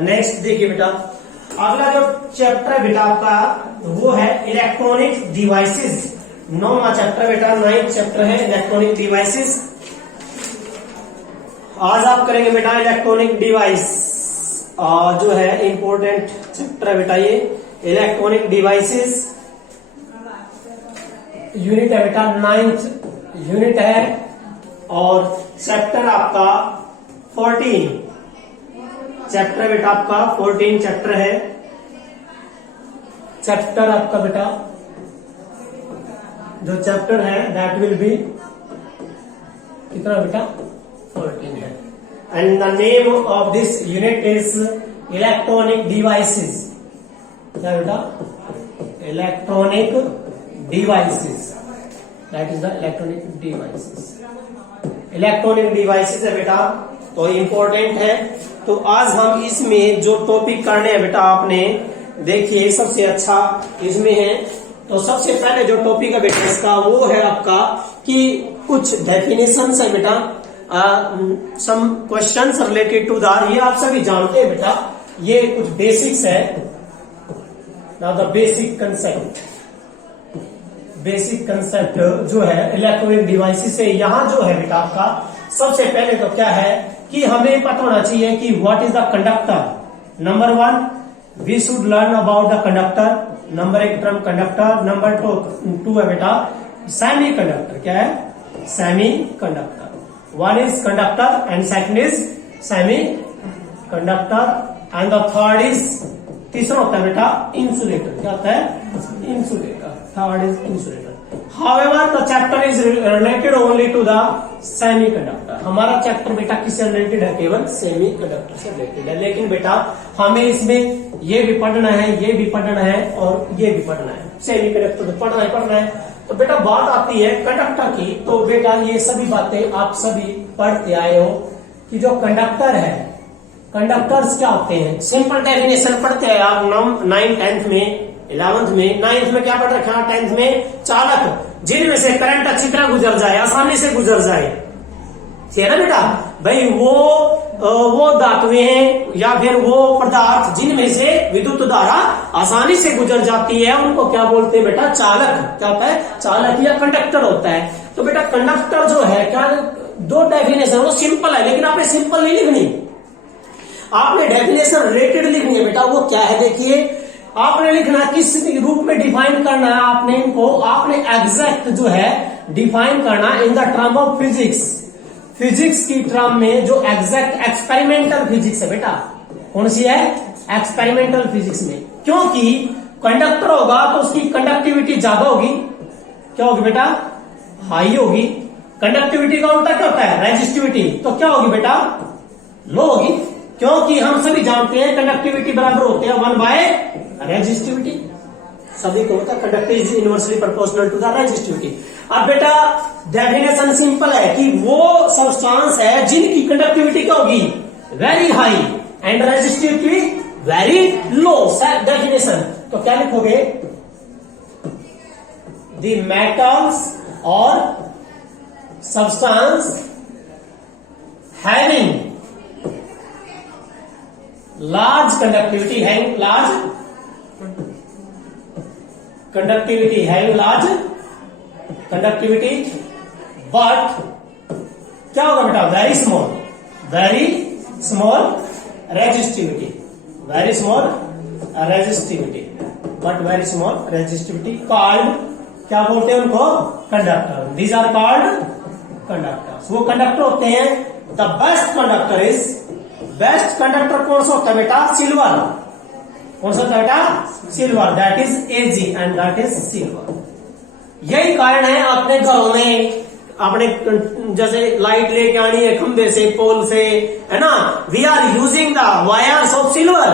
Next देखिए बेटा, अगला जो चैप्टर है बेटा आपका वो है इलेक्ट्रॉनिक डिवाइसेस। 9वां चैप्टर बेटा, 9th चैप्टर है इलेक्ट्रॉनिक डिवाइसेस। आज आप करेंगे बेटा इलेक्ट्रॉनिक डिवाइस, जो है इंपॉर्टेंट चैप्टर है बेटा ये इलेक्ट्रॉनिक डिवाइसेस। यूनिट है बेटा 9th यूनिट है और चैप्टर आपका 14 चैप्टर बेटा आपका 14 चैप्टर है। चैप्टर आपका बेटा जो चैप्टर है दैट विल बी कितना बेटा 14 है। And the name of this unit is electronic devices. क्या बेटा? Electronic devices, that is the electronic devices. Electronic devices है बेटा, तो इंपॉर्टेंट है। तो आज हम इसमें जो टॉपिक करने हैं बेटा, आपने देखिए सबसे अच्छा इसमें है। तो सबसे पहले जो टॉपिक है बेटा इसका वो है आपका कि कुछ डेफिनेशंस है बेटा, some questions related to the, ये आप सभी जानते हैं बेटा, ये कुछ बेसिक्स है। नाउ द बेसिक कंसेप्ट जो है इलेक्ट्रॉनिक डिवाइसेस से, यहां जो है बेटा आपका सबसे पहले तो क्या है कि हमें पता होना चाहिए कि what is the conductor. Number 1 we should learn about the conductor. Number 1 term conductor. Number 2 है बेटा सेमी कंडक्टर। क्या है? Semi conductor. One is conductor and second is semi conductor and the third is, तीसरा होता है बेटा insulator. क्या होता है? Insulator. Third is insulator. However, the chapter is related only to the semiconductor. हमारा चैप्टर बेटा किससे रिलेटेड है? केवल सेमी कंडक्टर से रिलेटेड है। लेकिन बेटा हमें इसमें ये भी पढ़ना है, ये भी पढ़ना है और ये भी पढ़ना है। सेमी कंडक्टर तो पढ़ना है। तो बेटा बात आती है कंडक्टर की, तो बेटा ये सभी बातें आप सभी पढ़ते आए हो कि जो कंडक्टर है, कंडक्टर्स क्या होते हैं? सिंपल डेफिनेशन पढ़ते हैं आप 9th 10th में, 11th में, 9th में क्या पढ़ रखा है? 10th में चालक, जिनमें से करंट अच्छी तरह गुजर जाए, आसानी से गुजर जाए। ठीक है ना बेटा? भाई वो धातुएं हैं या फिर वो पदार्थ जिनमें से विद्युत धारा आसानी से गुजर जाती है, उनको क्या बोलते हैं बेटा? चालक। क्या होता है? चालक या कंडक्टर होता है। तो बेटा कंडक्टर जो है, क्या दो डेफिनेशन, वो सिंपल है, लेकिन आपने सिंपल नहीं लिखनी, आपने डेफिनेशन रिलेटेड लिखनी है बेटा। वो क्या है देखिए, आपने लिखना किस रूप में डिफाइन करना है, आपने इनको एग्जैक्ट जो है डिफाइन करना in the term of physics. Physics की टर्म में जो एग्जैक्ट एक्सपेरिमेंटल फिजिक्स है बेटा, कौन सी है? एक्सपेरिमेंटल फिजिक्स में। क्योंकि कंडक्टर होगा तो उसकी कंडक्टिविटी ज्यादा होगी। क्या होगी बेटा? हाई होगी। कंडक्टिविटी का उल्टा क्या होता है? रेजिस्टिविटी। तो क्या होगी बेटा? लो होगी। क्योंकि हम सभी जानते हैं कंडक्टिविटी बराबर होते हैं 1 बाय रेजिस्टिविटी। सभी को होता है conductivity is inversely proportional to the resistivity. अब बेटा डेफिनेशन सिंपल है कि वो सब्सटेंस है जिनकी कंडक्टिविटी क्या होगी? Very high and resistivity very low. Definition तो क्या लिखोगे? द मेटल्स और substance having large conductivity, having large conductivity, having large conductivity, but क्या होगा बेटा? very small resistivity, very small resistivity, but very small resistivity called, क्या बोलते हैं उनको? Conductor. these are called conductors। वो कंडक्टर होते हैं। the best conductor is, best conductor कौन सा होता है बेटा? सिल्वर। कौन सा होता है बेटा? Silver. That is Ag and that is silver. यही कारण है अपने घरों में, अपने जैसे लाइट लेके आनी है खंबे से, पोल से, है ना, we are using the wires of silver.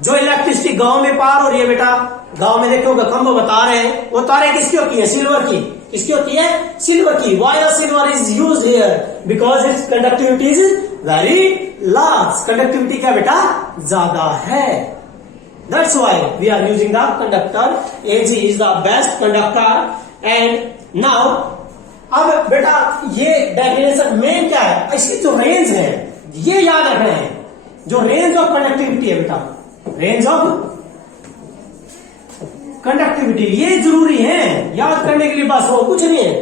जो इलेक्ट्रिसिटी गांव में पार हो रही है बेटा, गांव में देखोगे खंभे बता रहे हैं, वो तारे किसकी होती है? सिल्वर की। किसकी होती है? सिल्वर की। Wire silver is use here because its conductivity is very large. Conductivity क्या बेटा? ज्यादा है। That's why we are using the conductor. Ag is the best conductor. And now अब बेटा ये डेफिनेशन मेन क्या है? इसकी जो रेंज है ये याद रखना है जो रेंज ऑफ कंडक्टिविटी है बेटा, रेंज ऑफ कंडक्टिविटी, ये जरूरी है याद करने के लिए, बस वो कुछ नहीं है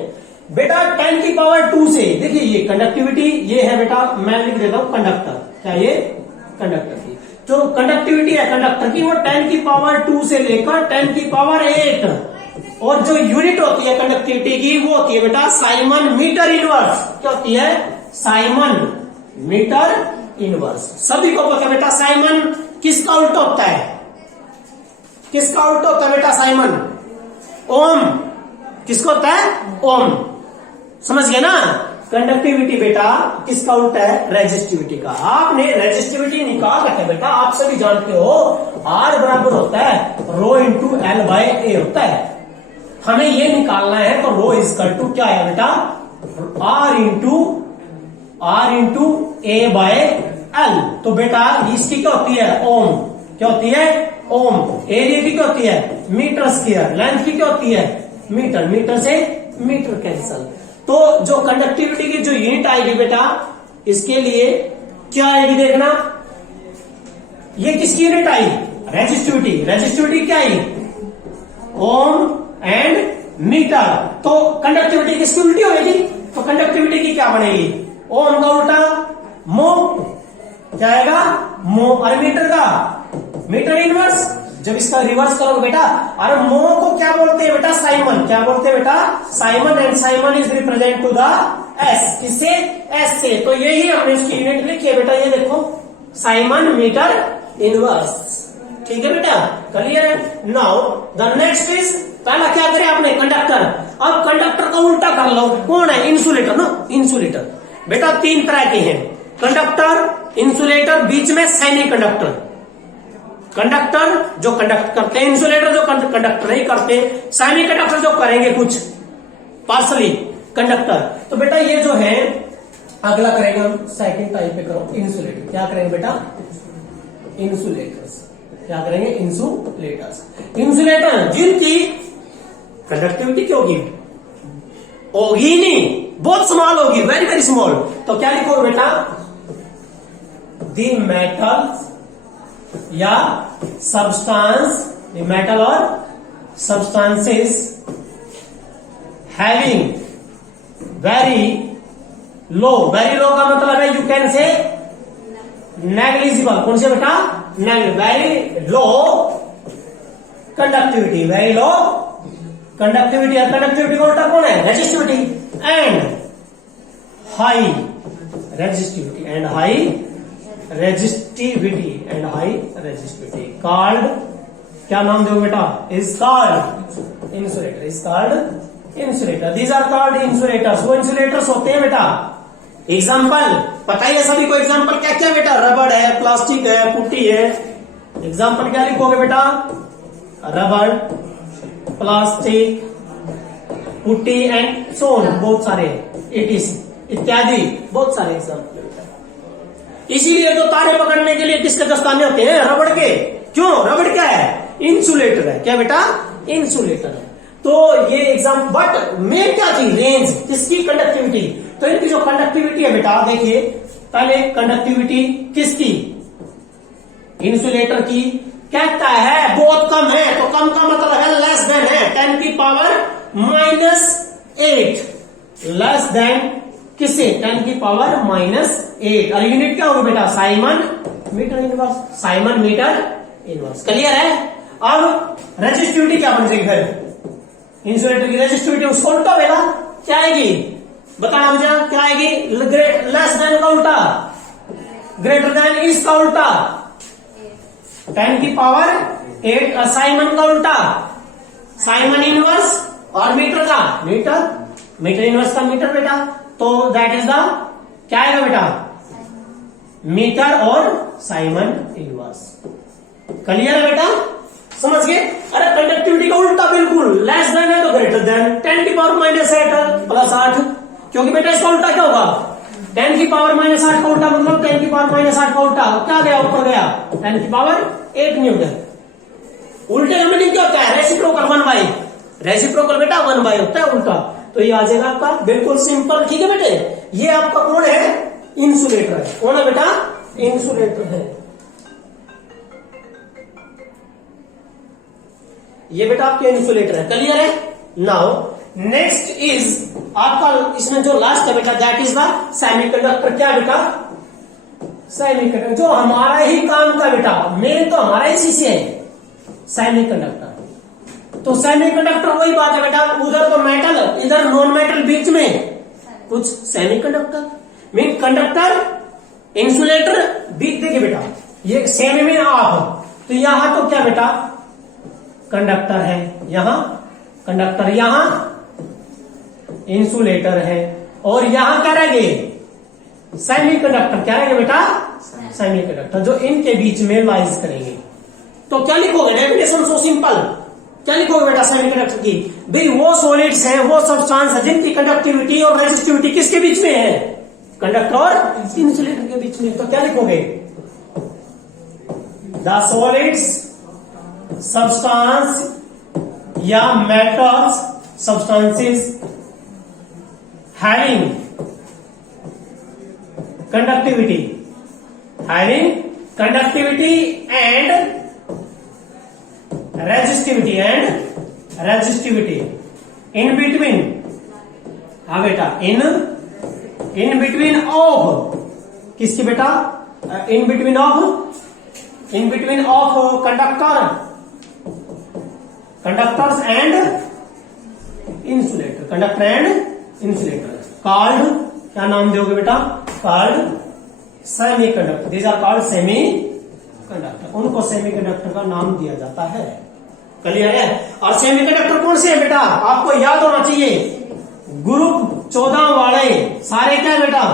बेटा। 10 की पावर 2 से, देखिए ये कंडक्टिविटी, ये है बेटा, मैं लिख देता हूं कंडक्टर, क्या ये कंडक्टर की जो कंडक्टिविटी है कंडक्टर की, वो 10 की पावर 2 से लेकर 10 की पावर 8, और जो यूनिट होती है कंडक्टिविटी की वो होती है बेटा साइमन मीटर इनवर्स। क्या होती है? Siemens meter inverse. सभी को पता है बेटा साइमन किसका उल्टा होता है? किसका उल्टा होता है बेटा साइमन? ओम। किसका होता है? ओम। समझ गए ना? कंडक्टिविटी बेटा किसका उल्टा है? रेजिस्टिविटी का। आपने रेजिस्टिविटी निकाल रखा है बेटा, आप सभी जानते हो R बराबर होता है रो इंटू L बाय ए होता है। हमें ये निकालना है तो रो इजकल टू क्या है बेटा? R into A by L. तो बेटा इसकी क्या होती है? ओम। क्या होती है? ओम। एरिया की क्या होती है? Metre square. लेंथ की क्या होती है? मीटर। मीटर से मीटर कैंसल। तो जो कंडक्टिविटी की जो यूनिट आएगी बेटा, इसके लिए क्या आएगी देखना, ये किसकी यूनिट आई? रेजिस्टिविटी। रेजिस्टिविटी क्या आई? Ohm and meter. तो कंडक्टिविटी किसकी उल्टी होगी? तो कंडक्टिविटी की क्या बनेगी? ओम का उल्टा मो, क्या आएगा? मो। और मीटर का मीटर इनवर्स। जब इसका रिवर्स करोगे बेटा, अरे मो को क्या बोलते हैं बेटा? साइमन। क्या बोलते हैं बेटा? Siemens. And siemens is represent to the S. किससे? एस से। तो यही हमने इसकी यूनिट लिखी है बेटा, ये देखो साइमन मीटर इनवर्स। ठीक है बेटा, क्लियर है? नाउ द नेक्स्ट इज, पहला क्या करें आपने? कंडक्टर। अब कंडक्टर का उल्टा कर लो। कौन है? इंसुलेटर ना, इंसुलेटर। बेटा 3 तरह के हैं, कंडक्टर, इंसुलेटर, बीच में सेमी कंडक्टर। कंडक्टर जो कंडक्ट करते हैं, इंसुलेटर जो कंडक्टर नहीं करते, सेमी कंडक्टर जो करेंगे कुछ पार्सली कंडक्टर। तो बेटा ये जो है अगला करेंगे हम, सेकंड टाइप पे करो इंसुलेटर। क्या करेंगे बेटा? इंसुलेटर्स। क्या करेंगे? इंसुलेटर्स। इंसुलेटर जिनकी कंडक्टिविटी क्या होगी? होगी नहीं, बहुत स्मॉल होगी, वेरी वेरी स्मॉल। तो क्या लिखोगे बेटा? दी मेटल या सब्सटेंस, द मेटल और substances having very low. Very low का मतलब है यू कैन से नेग्लिजिबल। कौन से बेटा? Very low conductivity. Very low conductivity. और कंडक्टिविटी का उल्टा कौन है? Resistivity. And high resistivity. And high resistivity. And high resistivity called, क्या नाम दो बेटा? Is called insulator. Is called insulator. These are called insulators. वो इंसुलेटर्स होते हैं बेटा। एग्जाम्पल पता ही है सभी को, एग्जाम्पल क्या क्या बेटा? रबड़ है, प्लास्टिक है, पुट्टी है। एग्जाम्पल क्या लिखोगे बेटा? रबड़, प्लास्टिक, पुट्टी एंड सोन, बहुत सारे इत्यादि, बहुत सारे एग्जाम्पल। इसीलिए तो तारे पकड़ने के लिए किसके दस्ताने होते हैं? रबड़ के। क्यों? रबड़ क्या है? इंसुलेटर है। क्या बेटा? इंसुलेटर है। तो ये एग्जाम, बट मेन क्या थी? रेंज। किसकी? कंडक्टिविटी। तो इनकी जो कंडक्टिविटी है बेटा, देखिए पहले कंडक्टिविटी किसकी? इंसुलेटर की। कहता है बहुत कम है, तो कम का मतलब है लेस देन है 10 की पावर -8। लेस देन किससे? 10 की पावर -8। और यूनिट क्या होगा बेटा? Siemens meter inverse. Siemens meter inverse. Clear है? अब रेजिस्टिविटी क्या बन जाएगी फिर? इंसुलेटर की रेजिस्टिविटी उसको उल्टा बेटा क्या आएगी? बताना मुझे, क्या आएगी? लेस देन का उल्टा, ग्रेटर देन इसका उल्टा, 10 की पावर 8। साइमन का उल्टा साइमन इनवर्स, और मीटर का मीटर इनवर्स का मीटर बेटा। तो दैट इज द क्या आएगा बेटा? मीटर और साइमन इनवर्स। क्लियर है बेटा? समझ गए? अरे कंडक्टिविटी का उल्टा बिल्कुल, लेस देन है तो ग्रेटर देन, 10 की पावर -8 प्लस 8, क्योंकि बेटा इसका उल्टा क्या होगा? 10 की पावर -8 का उल्टा मतलब 10 की पावर -8 का उल्टा क्या गया? ऊपर गया 10 की पावर 8 न्यूटन। उल्टे का मीनिंग क्या होता है? रेसिप्रोकल 1/, रेसिप्रोकल बेटा 1/, होता है उल्टा। तो ये आ जाएगा आपका बिल्कुल सिंपल। ठीक है बेटे, ये आपका कौन है? इंसुलेटर है। कौन है बेटा? इंसुलेटर है। ये बेटा आपके इंसुलेटर है। क्लियर है? नाउ नेक्स्ट इज आपका इसमें जो लास्ट है बेटा दैट इज द सेमीकंडक्टर। क्या बेटा? सेमीकंडक्टर, जो हमारा ही काम का बेटा, मेन तो हमारा ही चीज है सेमीकंडक्टर। तो सेमीकंडक्टर वही बात है बेटा, उधर तो मेटल इधर नॉन मेटल, बीच में कुछ सेमीकंडक्टर। मीन कंडक्टर इंसुलेटर बीच। देखिए बेटा ये सेमी में आप, तो यहां तो क्या बेटा कंडक्टर है, यहां कंडक्टर, यहां इंसुलेटर है, और यहां क्या रहेंगे सेमीकंडक्टर। क्या रहेंगे बेटा? सेमीकंडक्टर, जो इनके बीच में लाइज करेंगे। तो क्या लिखोगे डेफिनेशन? So simple. क्या लिखोगे बेटा सेमीकंडक्टर की? भाई वो सॉलिड्स हैं, वो सब्सटेंस है जिनकी कंडक्टिविटी और रेजिस्टिविटी किसके बीच में है? कंडक्टर और इंसुलेटर के बीच में। तो क्या लिखोगे? द सॉलिड्स substance या metals substances having conductivity and resistivity in between। हाँ बेटा, in between of किसकी बेटा? in between of conductors and insulator, conductor and insulator called, क्या नाम दोगे बेटा? called semiconductor। these are called semiconductor। उनको सेमीकंडक्टर का नाम दिया जाता है। क्लियर है? और सेमीकंडक्टर कौन से है बेटा? आपको याद होना चाहिए, ग्रुप 14 वाले सारे क्या बेटा?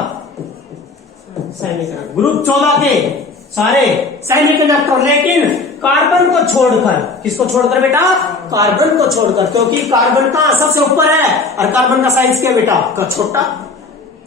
सेमीकंडक्टर। ग्रुप 14 के सारे सेमीकंडक्टर, लेकिन कार्बन को छोड़कर। किसको छोड़कर बेटा? कार्बन को छोड़कर, क्योंकि कार्बन का सबसे ऊपर है और कार्बन का साइज क्या बेटा? छोटा।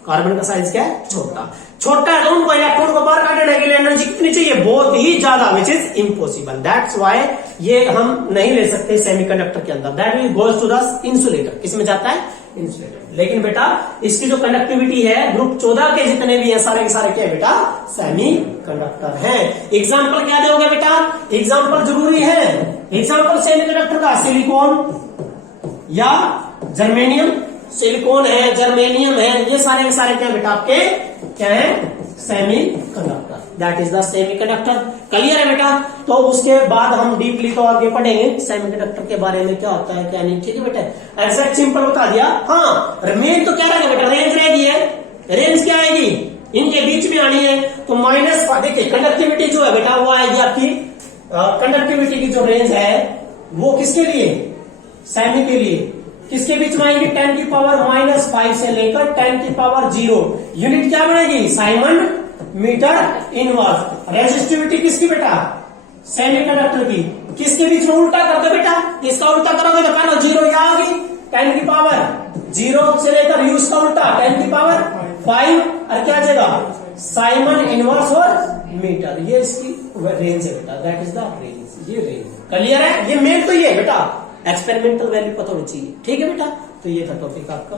कार्बन का साइज क्या है? छोटा। छोटा है तो उनको इलेक्ट्रॉन को बाहर काटने के लिए एनर्जी कितनी चाहिए? बहुत ही ज्यादा, which is impossible. That's why ये हम नहीं ले सकते सेमीकंडक्टर के अंदर। That will goes to the insulator. किसमें जाता है? इंसुलेटर। लेकिन बेटा इसकी जो कंडक्टिविटी है ग्रुप 14 के जितने भी है सारे के सारे क्या है बेटा? सेमी कंडक्टर है। एग्जाम्पल क्या दोगे बेटा? एग्जाम्पल जरूरी है। एग्जाम्पल सेमीकंडक्टर का सिलिकॉन या जर्मेनियम। सिलिकॉन है, जर्मेनियम है, ये सारे के सारे क्या बेटा आपके क्या है? Semi conductor. That is the semi conductor. Clear है बेटा? तो उसके बाद हम डीपली तो आगे पढ़ेंगे सेमीकंडक्टर के बारे में, क्या होता है क्या नहीं। ठीक है बेटा? एग्जैक्ट सिंपल बता दिया। हाँ, मेन तो क्या रहेगा बेटा? रेंज रहेगी है। रेंज क्या आएगी? इनके बीच में आनी है। तो माइनस, देखिए कंडक्टिविटी जो है बेटा वो आएगी आपकी, कंडक्टिविटी की जो रेंज है वो किसके लिए? सेमी के लिए। किसके बीच में आएगी? 10 की पावर -5 से लेकर 10 की पावर 0। यूनिट क्या बनेगी? Simon meter inverse. रेजिस्टिविटी किसकी बेटा? सेमीकंडक्टर की। किसके बीच में? उल्टा कर दो बेटा, इसका उल्टा करोगे तो क्या 0 यहाँ होगी। 10 की पावर 0 से लेकर यूज का उल्टा 10 की पावर 5, और क्या जाएगा? साइमन इनवर्स और मीटर। ये इसकी रेंज है बेटा। That is the range. ये रेंज क्लियर है? ये मेन तो ये बेटा एक्सपेरिमेंटल वैल्यू पता होनी चाहिए। ठीक है बेटा? तो ये था टॉपिक आपका।